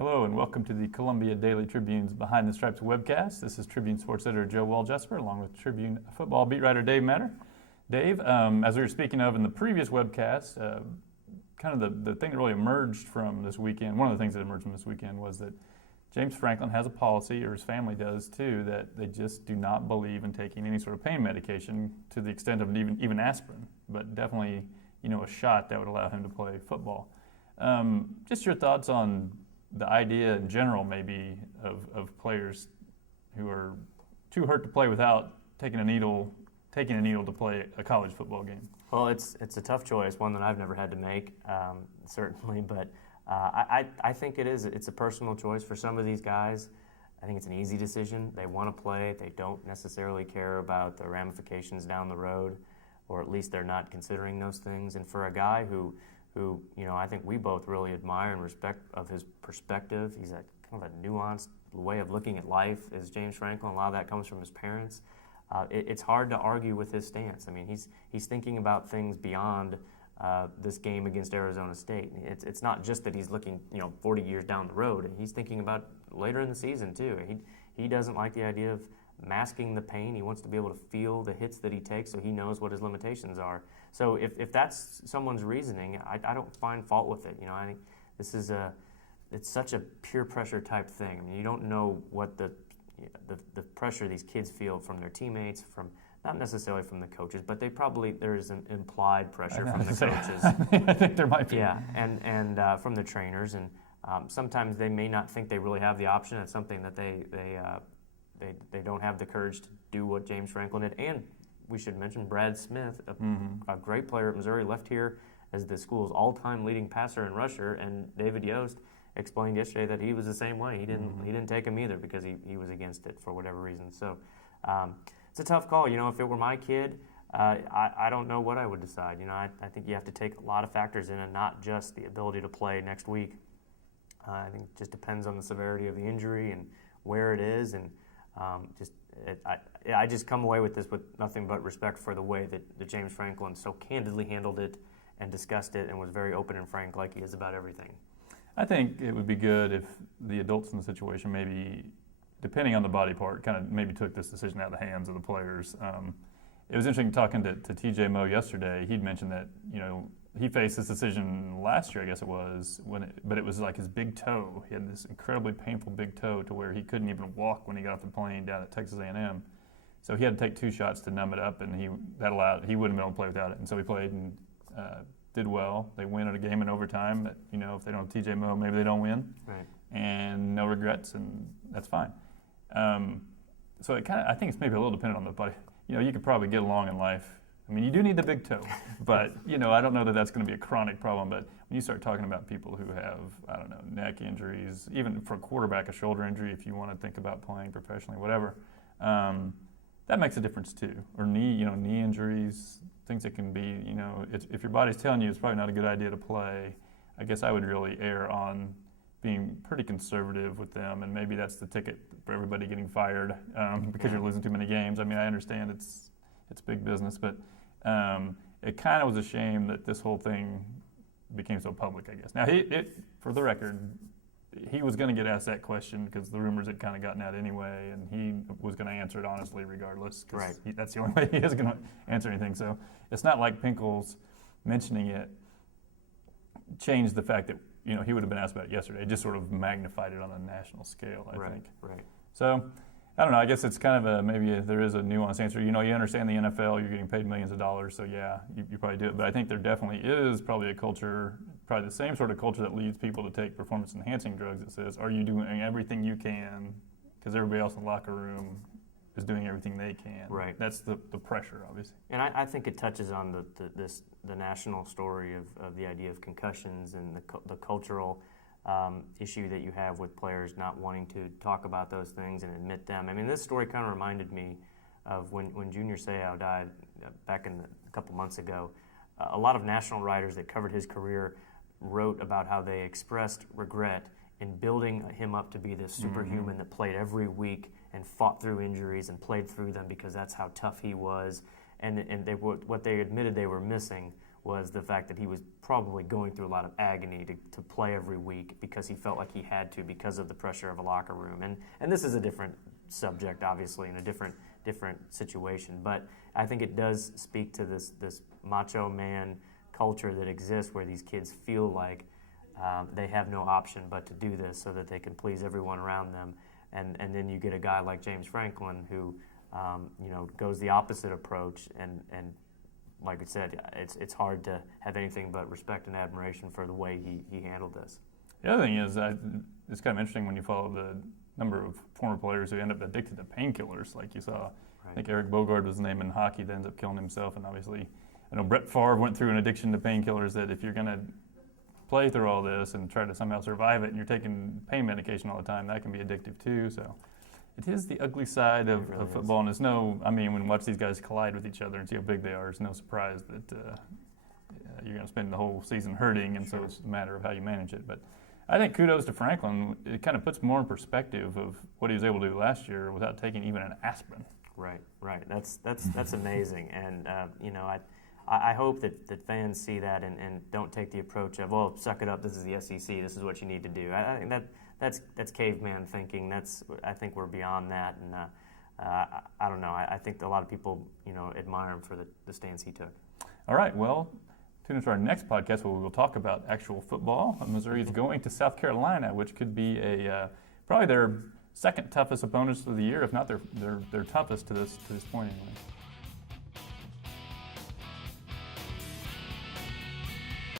Hello and welcome to the Columbia Daily Tribune's Behind the Stripes webcast. This is Tribune sports editor Joe Waljesper along with Tribune football beat writer Dave Matter. Dave, as we were speaking of in the previous webcast, kind of the thing that really emerged from this weekend, one of the things that emerged from this weekend was that James Franklin has a policy, or his family does too, that they just do not believe in taking any sort of pain medication to the extent of even aspirin, but definitely, a shot that would allow him to play football. Just your thoughts on the idea in general, maybe, of players who are too hurt to play without taking a needle to play a college football game. Well, it's a tough choice, one that I've never had to make, certainly, but I think it's a personal choice for some of these guys. I think it's an easy decision. They want to play. They don't necessarily care about the ramifications down the road, or at least they're not considering those things. And for a guy who I think we both really admire and respect of his perspective. He's a kind of a nuanced way of looking at life, is James Franklin. A lot of that comes from his parents. It's hard to argue with his stance. I mean, he's thinking about things beyond this game against Arizona State. It's not just that he's looking 40 years down the road. He's thinking about later in the season too. He doesn't like the idea of masking the pain. He wants to be able to feel the hits that he takes so he knows what his limitations are. So if that's someone's reasoning, I don't find fault with it. I think this is it's such a peer pressure type thing. I mean, you don't know what the pressure these kids feel from their teammates, from not necessarily from the coaches, but there's an implied pressure from the coaches. I think there might be. Yeah, and from the trainers, and sometimes they may not think they really have the option. It's something that they don't have the courage to do what James Franklin did. And we should mention Brad Smith, a great player at Missouri, left here as the school's all-time leading passer and rusher. And David Yost explained yesterday that he was the same way. He didn't take him either because he was against it for whatever reason. So it's a tough call. If it were my kid, I don't know what I would decide. I think you have to take a lot of factors in, and not just the ability to play next week. I think it just depends on the severity of the injury and where it is, and I just come away with this with nothing but respect for the way that James Franklin so candidly handled it and discussed it and was very open and frank like he is about everything. I think it would be good if the adults in the situation, maybe depending on the body part, kind of maybe took this decision out of the hands of the players. It was interesting talking to TJ Moe yesterday. He'd mentioned that he faced this decision last year, I guess it was, but it was like his big toe. He had this incredibly painful big toe to where he couldn't even walk when he got off the plane down at Texas A&M. So he had to take 2 shots to numb it up, and he wouldn't have been able to play without it. And so he played and did well. They win at a game in overtime. But, if they don't have TJ Moe, maybe they don't win. Right. And no regrets, and that's fine. So I think it's maybe a little dependent on the body. You could probably get along in life. I mean, you do need the big toe, but, I don't know that that's going to be a chronic problem. But when you start talking about people who have, neck injuries, even for a quarterback, a shoulder injury, if you want to think about playing professionally, whatever, that makes a difference too. Or knee injuries, things that can be, if your body's telling you it's probably not a good idea to play, I guess I would really err on being pretty conservative with them, and maybe that's the ticket for everybody getting fired because you're losing too many games. I mean, I understand it's big business, but it kind of was a shame that this whole thing became so public, I guess. Now, for the record, he was going to get asked that question because the rumors had kind of gotten out anyway, and he was going to answer it honestly regardless. Right. That's the only way he is going to answer anything. So it's not like Pinkles mentioning it changed the fact that he would have been asked about it yesterday. It just sort of magnified it on a national scale, I think. Right. So I don't know. I guess it's kind of maybe there is a nuanced answer. You understand the NFL, you're getting paid millions of dollars, so yeah, you probably do it. But I think there definitely is probably a culture, probably the same sort of culture that leads people to take performance-enhancing drugs that says, are you doing everything you can because everybody else in the locker room is doing everything they can. Right. That's the pressure, obviously. And I think it touches on the national story of the idea of concussions and the cultural issue that you have with players not wanting to talk about those things and admit them. I mean, this story kind of reminded me of when Junior Seau died back a couple months ago. A lot of national writers that covered his career wrote about how they expressed regret in building him up to be this superhuman that played every week and fought through injuries and played through them because that's how tough he was. And what they admitted they were missing was the fact that he was probably going through a lot of agony to play every week because he felt like he had to because of the pressure of a locker room. And this is a different subject, obviously, in a different situation. But I think it does speak to this macho man culture that exists where these kids feel like they have no option but to do this so that they can please everyone around them. And then you get a guy like James Franklin who goes the opposite approach and like I said, it's hard to have anything but respect and admiration for the way he handled this. The other thing is, it's kind of interesting when you follow the number of former players who end up addicted to painkillers, like you saw. Right. I think Eric Bogard was the name in hockey that ends up killing himself, and obviously, I know Brett Favre went through an addiction to painkillers. That if you're going to play through all this and try to somehow survive it, and you're taking pain medication all the time, that can be addictive too. So. It is the ugly side of football, and it's when you watch these guys collide with each other and see how big they are, it's no surprise that you're going to spend the whole season hurting, and so it's a matter of how you manage it. But I think kudos to Franklin. It kind of puts more in perspective of what he was able to do last year without taking even an aspirin. Right. That's amazing, and I hope that fans see that and don't take the approach of, well, suck it up, this is the SEC, this is what you need to do. I think that's caveman thinking. I think we're beyond that, and I don't know. I think a lot of people admire him for the stance he took. All right, well, tune into our next podcast where we will talk about actual football. Missouri is going to South Carolina, which could be probably their second toughest opponents of the year, if not their toughest to this point anyway.